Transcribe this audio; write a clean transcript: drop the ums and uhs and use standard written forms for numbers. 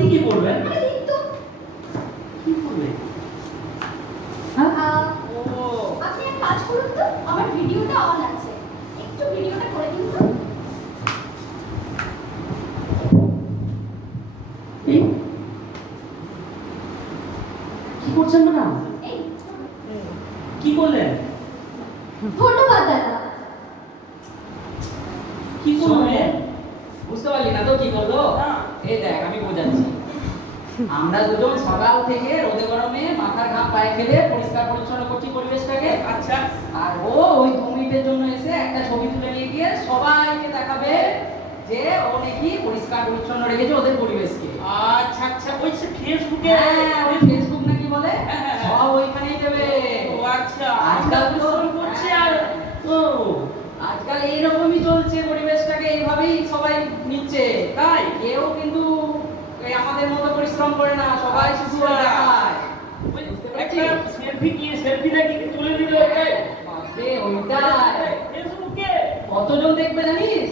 আপনি কি করবেন? কি করবেন? ও আপনি এক কাজ করুন তো, আমার ভিডিওটা অন আছে, একটু ভিডিওটা করে দিন তো। এই কি করছেন ম্যাডাম? এই কি করলেন? ধন্যবাদ দাদা। কি করলেন? বুঝতে পারলি না তো কি করলো? এই দেখ আমি বোঝাচ্ছি। আমরা দুজন সকাল থেকে রোদে গরমে মাথার ঘাম পায়ে ফেলে পরিষ্কার পরিচ্ছন্ন করছি পরিবেশটাকে। আচ্ছা, আর ও ওই 2 মিনিটের জন্য এসে একটা ছবি তুলে নিয়ে গিয়ে সবাইকে দেখাবে যে ও নাকি পরিষ্কার পরিচ্ছন্ন রেখেছে ওদের পরিবেশকে। আচ্ছা আচ্ছা, ওই সে ফেসবুকে। হ্যাঁ, ওই ফেসবুক নাকি বলে, হ্যাঁ, হ্যাঁ, হ্যাঁ। সব ওইখানেই দেবে। ও আচ্ছা, আজকাল তো পরিশ্রম করছে আর ও আজকাল এইরকমই চলছে পরিবেশটাকে, এইভাবেই সবাই নিচ্ছে। তাই? কেউ কিন্তু এই আমাদের মতো পরিশ্রম করে না, সবাই শুধু ওই দেখায়। ওই বুঝতে একটা পেরেছিস? সেলফি লাগিয়ে তুলে দিল ওটাই বাপরে, ওইটাই ফেসবুকে। কতজন দেখবে জানিস?